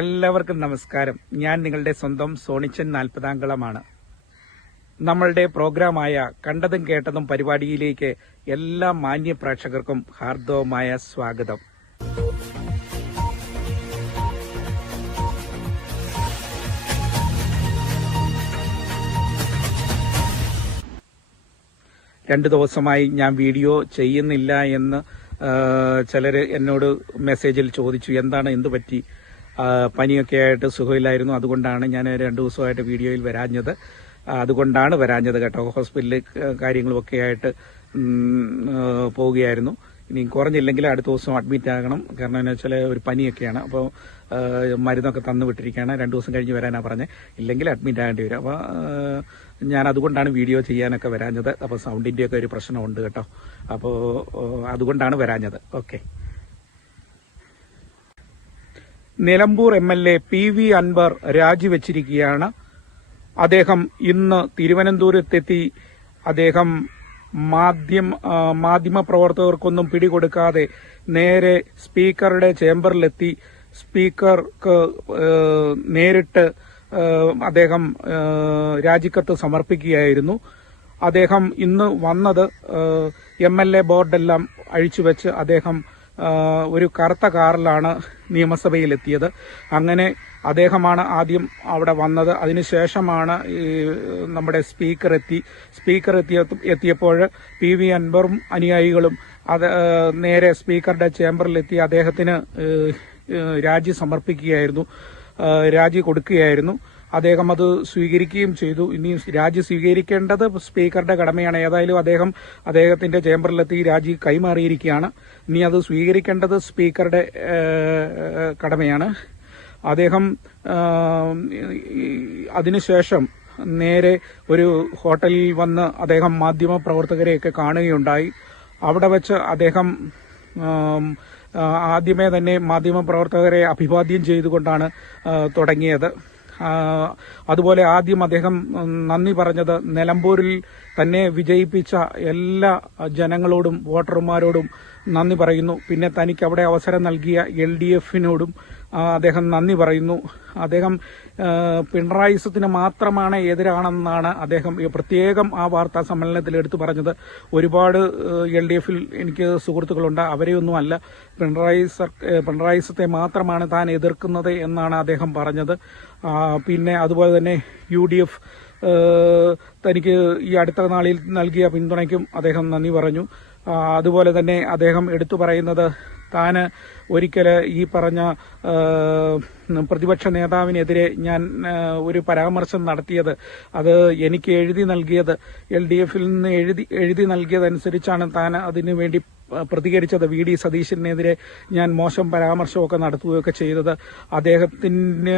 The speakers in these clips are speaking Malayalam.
എല്ലാവർക്കും നമസ്കാരം. ഞാൻ നിങ്ങളുടെ സ്വന്തം സോണിച്ചൻ 40 നമ്മളുടെ പ്രോഗ്രാമായ കണ്ടതും കേട്ടതും പരിപാടിയിലേക്ക് എല്ലാ മാന്യ പ്രേക്ഷകർക്കും ഹാർദവമായ സ്വാഗതം. രണ്ടു ദിവസമായി ഞാൻ വീഡിയോ ചെയ്യുന്നില്ല എന്ന് ചിലർ എന്നോട് മെസ്സേജിൽ ചോദിച്ചു. എന്ത് പറ്റി? പനിയൊക്കെ ആയിട്ട് സുഖമില്ലായിരുന്നു, അതുകൊണ്ടാണ് ഞാൻ 2 ദിവസമായിട്ട് വീഡിയോയിൽ അതുകൊണ്ടാണ് വരാഞ്ഞത് കേട്ടോ. ഹോസ്പിറ്റലിൽ കാര്യങ്ങളുമൊക്കെ ആയിട്ട് പോവുകയായിരുന്നു. ഇനി കുറഞ്ഞില്ലെങ്കിൽ അടുത്ത ദിവസം അഡ്മിറ്റ് ആകണം. കാരണം എന്ന് വെച്ചാൽ ഒരു പനിയൊക്കെയാണ്. അപ്പോൾ മരുന്നൊക്കെ തന്നു വിട്ടിരിക്കുകയാണ്. 2 ദിവസം കഴിഞ്ഞ് വരാനാണ് പറഞ്ഞത്. ഇല്ലെങ്കിൽ അഡ്മിറ്റ് ആകേണ്ടി വരും. അപ്പോൾ ഞാൻ അതുകൊണ്ടാണ് വീഡിയോ ചെയ്യാനൊക്കെ വരാഞ്ഞത്. അപ്പോൾ സൗണ്ടിൻ്റെയൊക്കെ ഒരു പ്രശ്നമുണ്ട് കേട്ടോ. അപ്പോൾ അതുകൊണ്ടാണ് വരാഞ്ഞത്. Okay. Nilambur MLA PV Anvar രാജിവെച്ചിരിക്കുകയാണ്. അദ്ദേഹം ഇന്ന് തിരുവനന്തപുരത്തെത്തി. അദ്ദേഹം മാധ്യമപ്രവർത്തകർക്കൊന്നും പിടികൊടുക്കാതെ നേരെ സ്പീക്കറുടെ ചേംബറിലെത്തി. സ്പീക്കർക്ക് നേരിട്ട് അദ്ദേഹം രാജിക്കത്ത് സമർപ്പിക്കുകയായിരുന്നു. അദ്ദേഹം ഇന്ന് വന്നത് MLA ബോർഡെല്ലാം അഴിച്ചുവെച്ച് അദ്ദേഹം ഒരു കറുത്ത കാറിലാണ് നിയമസഭയിലെത്തിയത്. അങ്ങനെ അദ്ദേഹമാണ് ആദ്യം അവിടെ വന്നത്. അതിനുശേഷമാണ് നമ്മുടെ സ്പീക്കർ എത്തിയപ്പോൾ PV അൻവറും അനുയായികളും നേരെ സ്പീക്കറുടെ ചേംബറിലെത്തി അദ്ദേഹത്തിന് രാജി സമർപ്പിക്കുകയായിരുന്നു, രാജി കൊടുക്കുകയായിരുന്നു. അദ്ദേഹം അത് സ്വീകരിക്കുകയും ചെയ്തു. ഇനി രാജി സ്വീകരിക്കേണ്ടത് സ്പീക്കറുടെ കടമയാണ്. ഏതായാലും അദ്ദേഹത്തിന്റെ ചേംബറിലെത്തി രാജി കൈമാറിയിരിക്കുകയാണ്. ഇനി അത് സ്വീകരിക്കേണ്ടത് സ്പീക്കറുടെ കടമയാണ്. അദ്ദേഹം അതിനുശേഷം നേരെ ഒരു ഹോട്ടലിൽ വന്ന് അദ്ദേഹം മാധ്യമപ്രവർത്തകരെയൊക്കെ കാണുകയുണ്ടായി. അവിടെ വെച്ച് അദ്ദേഹം ആദ്യമേ തന്നെ മാധ്യമപ്രവർത്തകരെ അഭിവാദ്യം ചെയ്തുകൊണ്ടാണ് തുടങ്ങിയത്. അതുപോലെ ആദ്യം അദ്ദേഹം നന്ദി പറഞ്ഞത് നിലമ്പൂരിൽ തന്നെ വിജയിപ്പിച്ച എല്ലാ ജനങ്ങളോടും വോട്ടർമാരോടും നന്ദി പറയുന്നു. പിന്നെ തനിക്ക് അവിടെ അവസരം നൽകിയ LDFനോടും അദ്ദേഹം നന്ദി പറയുന്നു. അദ്ദേഹം പിണറായിസത്തിന് മാത്രമാണ് എതിരാണെന്നാണ് അദ്ദേഹം പ്രത്യേകം ആ വാർത്താ സമ്മേളനത്തിൽ എടുത്തു പറഞ്ഞത്. ഒരുപാട് LDFൽ എനിക്ക് സുഹൃത്തുക്കളുണ്ട്. അവരെയൊന്നും അല്ല, പിണറായിസത്തെ മാത്രമാണ് താൻ എതിർക്കുന്നത് എന്നാണ് അദ്ദേഹം പറഞ്ഞത്. പിന്നെ അതുപോലെ തന്നെ UDF തനിക്ക് ഈ അടുത്ത നാളിൽ നൽകിയ പിന്തുണയ്ക്കും അദ്ദേഹം നന്ദി പറഞ്ഞു. അതുപോലെ തന്നെ അദ്ദേഹം എടുത്തു പറയുന്നത് താൻ ഒരിക്കൽ ഈ പറഞ്ഞ പ്രതിപക്ഷ നേതാവിനെതിരെ ഞാൻ ഒരു പരാമർശം നടത്തിയത് അത് എനിക്ക് എഴുതി നൽകിയത് LDFൽ നിന്ന് എഴുതി നൽകിയതനുസരിച്ചാണ് താൻ അതിനു വേണ്ടി പ്രതികരിച്ചത്. VD സതീശനെതിരെ ഞാൻ മോശം പരാമർശമൊക്കെ നടത്തുകയൊക്കെ ചെയ്തത്. അദ്ദേഹത്തിന്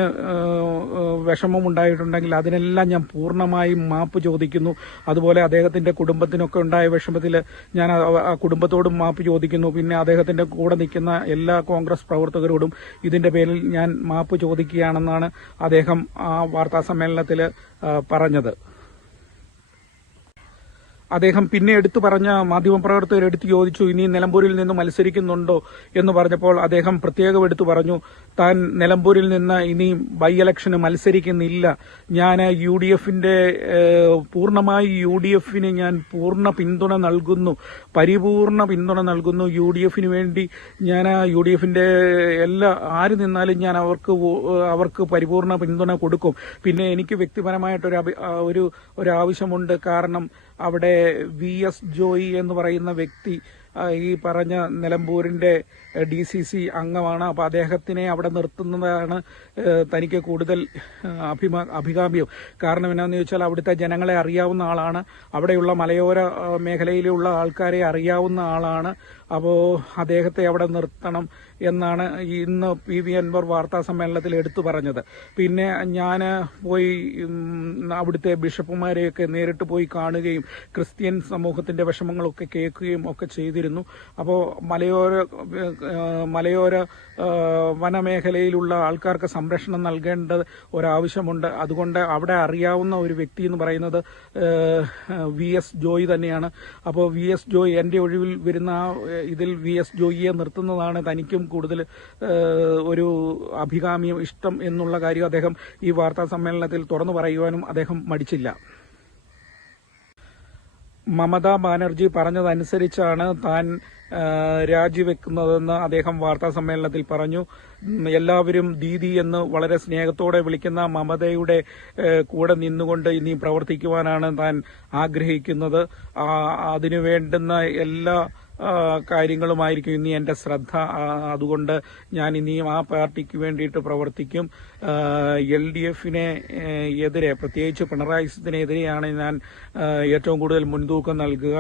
വിഷമമുണ്ടായിട്ടുണ്ടെങ്കിൽ അതിനെല്ലാം ഞാൻ പൂർണ്ണമായും മാപ്പ് ചോദിക്കുന്നു. അതുപോലെ അദ്ദേഹത്തിന്റെ കുടുംബത്തിനൊക്കെ ഉണ്ടായ വിഷമത്തിൽ ഞാൻ ആ കുടുംബത്തോടും മാപ്പ് ചോദിക്കുന്നു. പിന്നെ അദ്ദേഹത്തിന്റെ കൂടെ നിൽക്കുന്ന എല്ലാ കോൺഗ്രസ് പ്രവർത്തകരോടും ഇതിന്റെ പേരിൽ ഞാൻ മാപ്പ് ചോദിക്കുകയാണെന്നാണ് അദ്ദേഹം ആ വാർത്താ സമ്മേളനത്തിൽ പറഞ്ഞത്. അദ്ദേഹം പിന്നെ എടുത്തു പറഞ്ഞ മാധ്യമപ്രവർത്തകർ എടുത്തു ചോദിച്ചു, ഇനി നിലമ്പൂരിൽ നിന്ന് മത്സരിക്കുന്നുണ്ടോ എന്ന് പറഞ്ഞപ്പോൾ അദ്ദേഹം പ്രത്യേകം എടുത്തു പറഞ്ഞു, താൻ നിലമ്പൂരിൽ നിന്ന് ഇനി ബൈ ഇലക്ഷന് മത്സരിക്കുന്നില്ല. ഞാൻ പൂർണ്ണമായി UDFന് ഞാൻ പൂർണ്ണ പിന്തുണ നൽകുന്നു, പരിപൂർണ പിന്തുണ നൽകുന്നു. UDFന് വേണ്ടി ഞാൻ UDFന്റെ ആര് നിന്നാലും ഞാൻ അവർക്ക് പരിപൂർണ പിന്തുണ കൊടുക്കും. പിന്നെ എനിക്ക് വ്യക്തിപരമായിട്ടൊരു ആവശ്യമുണ്ട്. കാരണം അവിടെ VS ജോയി എന്ന് പറയുന്ന വ്യക്തി ഈ പറഞ്ഞ നിലമ്പൂരിന്റെ DCC അംഗമാണ്. അപ്പോൾ അദ്ദേഹത്തിനെ അവിടെ നിർത്തുന്നതാണ് തനിക്ക് കൂടുതൽ അഭികാമ്യം. കാരണം എന്താണെന്ന് ചോദിച്ചാൽ അവിടുത്തെ ജനങ്ങളെ അറിയാവുന്ന ആളാണ്, അവിടെയുള്ള മലയോര മേഖലയിലുള്ള ആൾക്കാരെ അറിയാവുന്ന ആളാണ്. അപ്പോൾ അദ്ദേഹത്തെ അവിടെ നിർത്തണം എന്നാണ് ഇന്ന് PV അൻവർ വാർത്താ സമ്മേളനത്തിൽ എടുത്തു പറഞ്ഞത്. പിന്നെ ഞാൻ പോയി അവിടുത്തെ ബിഷപ്പുമാരെയൊക്കെ നേരിട്ട് പോയി കാണുകയും ക്രിസ്ത്യൻ സമൂഹത്തിന്റെ വിഷമങ്ങളൊക്കെ കേൾക്കുകയും ഒക്കെ ചെയ്തിരുന്നു. അപ്പോൾ മലയോര വനമേഖലയിലുള്ള ആൾക്കാർക്ക് സംരക്ഷണം നൽകേണ്ട ഒരാവശ്യമുണ്ട്. അതുകൊണ്ട് അവിടെ അറിയാവുന്ന ഒരു വ്യക്തി എന്ന് പറയുന്നത് VS ജോയി തന്നെയാണ്. അപ്പോൾ VS ജോയി എൻ്റെ ഒഴിവിൽ വരുന്ന ഇതിൽ VS ജോയിയെ നിർത്തുന്നതാണ് തനിക്കും കൂടുതൽ ഒരു അഭികാമ്യം ഇഷ്ടം എന്നുള്ള കാര്യം അദ്ദേഹം ഈ വാർത്താ സമ്മേളനത്തിൽ തുറന്നു പറയുവാനും അദ്ദേഹം മടിച്ചില്ല. മമതാ ബാനർജി പറഞ്ഞതനുസരിച്ചാണ് താൻ രാജിവെക്കുന്നതെന്ന് അദ്ദേഹം വാർത്താ സമ്മേളനത്തിൽ പറഞ്ഞു. എല്ലാവരും ദീദി എന്ന് വളരെ സ്നേഹത്തോടെ വിളിക്കുന്ന മമതയുടെ കൂടെ നിന്നുകൊണ്ട് ഇനി പ്രവർത്തിക്കുവാനാണ് താൻ ആഗ്രഹിക്കുന്നത്. അതിനു വേണ്ടുന്ന എല്ലാ കാര്യങ്ങളുമായിരിക്കും ഇനി എന്റെ ശ്രദ്ധ. അതുകൊണ്ട് ഞാൻ ഇനിയും ആ പാർട്ടിക്ക് വേണ്ടിയിട്ട് പ്രവർത്തിക്കും. LDFനെ എതിരെ, പ്രത്യേകിച്ച് പിണറായി വിജയനെതിരെയാണ് ഞാൻ ഏറ്റവും കൂടുതൽ മുൻതൂക്കം നൽകുക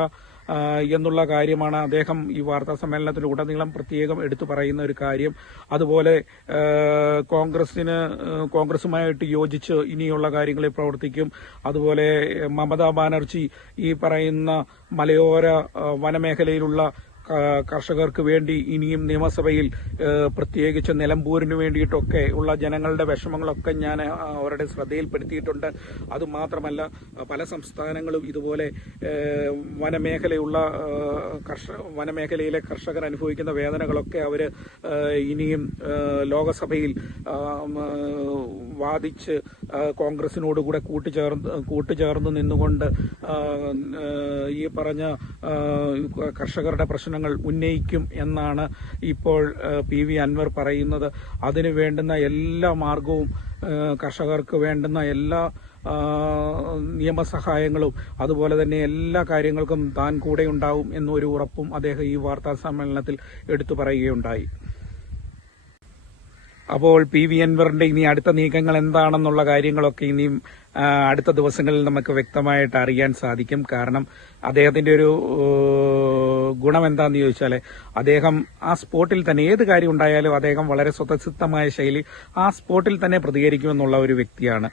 എന്നുള്ള കാര്യമാണ് അദ്ദേഹം ഈ വാർത്താ സമ്മേളനത്തിൽ ഉടനീളം പ്രത്യേകം എടുത്തു പറയുന്ന ഒരു കാര്യം. അതുപോലെ കോൺഗ്രസുമായിട്ട് യോജിച്ച് ഇനിയുള്ള കാര്യങ്ങളിൽ പ്രവർത്തിക്കും. അതുപോലെ മമതാ ബാനർജി ഈ പറയുന്ന മലയോര വനമേഖലയിലുള്ള കർഷകർക്ക് വേണ്ടി ഇനിയും നിയമസഭയിൽ പ്രത്യേകിച്ച് നിലമ്പൂരിന് വേണ്ടിയിട്ടൊക്കെ ഉള്ള ജനങ്ങളുടെ വിഷമങ്ങളൊക്കെ ഞാൻ അവരുടെ ശ്രദ്ധയിൽപ്പെടുത്തിയിട്ടുണ്ട്. അതുമാത്രമല്ല, പല സംസ്ഥാനങ്ങളും ഇതുപോലെ വനമേഖലയിലെ കർഷകർ അനുഭവിക്കുന്ന വേദനകളൊക്കെ അവർ ഇനിയും ലോകസഭയിൽ വാദിച്ച് കോൺഗ്രസിനോടുകൂടെ കൂട്ടുചേർന്ന് നിന്നുകൊണ്ട് ഈ പറഞ്ഞ കർഷകരുടെ പ്രശ്നങ്ങൾ ഉന്നയിക്കും എന്നാണ് ഇപ്പോൾ PV അൻവർ പറയുന്നത്. അതിനു വേണ്ടുന്ന എല്ലാ മാർഗവും, കർഷകർക്ക് വേണ്ടുന്ന എല്ലാ നിയമസഹായങ്ങളും അതുപോലെ തന്നെ എല്ലാ കാര്യങ്ങൾക്കും താൻ കൂടെ ഉണ്ടാവും എന്നൊരു ഉറപ്പും അദ്ദേഹം ഈ വാർത്താ സമ്മേളനത്തിൽ എടുത്തു പറയുകയുണ്ടായി. അപ്പോൾ PV അൻവറിന്റെ ഇനി അടുത്ത നീക്കങ്ങൾ എന്താണെന്നുള്ള കാര്യങ്ങളൊക്കെ ഇനിയും അടുത്ത ദിവസങ്ങളിൽ നമുക്ക് വ്യക്തമായിട്ട് അറിയാൻ സാധിക്കും. കാരണം അദ്ദേഹത്തിന്റെ ഒരു ഗുണം എന്താണെന്ന് ചോദിച്ചാൽ, അദ്ദേഹം ആ സ്പോട്ടിൽ തന്നെ ഏത് കാര്യം ഉണ്ടായാലും അദ്ദേഹം വളരെ സ്വതസിദ്ധമായ ശൈലി ആ സ്പോട്ടിൽ തന്നെ പ്രതികരിക്കുമെന്നുള്ള ഒരു വ്യക്തിയാണ്.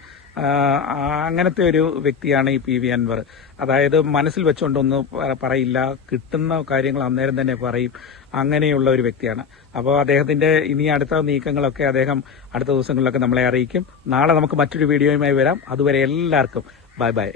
അങ്ങനത്തെ ഒരു വ്യക്തിയാണ് ഈ PV അൻവർ. അതായത് മനസ്സിൽ വെച്ചുകൊണ്ടൊന്നും പറയില്ല, കിട്ടുന്ന കാര്യങ്ങൾ അന്നേരം തന്നെ പറയും. അങ്ങനെയുള്ള ഒരു വ്യക്തിയാണ്. അപ്പോൾ അദ്ദേഹത്തിന്റെ ഇനി അടുത്ത നീക്കങ്ങളൊക്കെ അദ്ദേഹം അടുത്ത ദിവസങ്ങളിലൊക്കെ നമ്മളെ അറിയിക്കും. നാളെ നമുക്ക് മറ്റൊരു വീഡിയോയുമായി വരാം. അതുവരെ എല്ലാവർക്കും ബൈ ബൈ.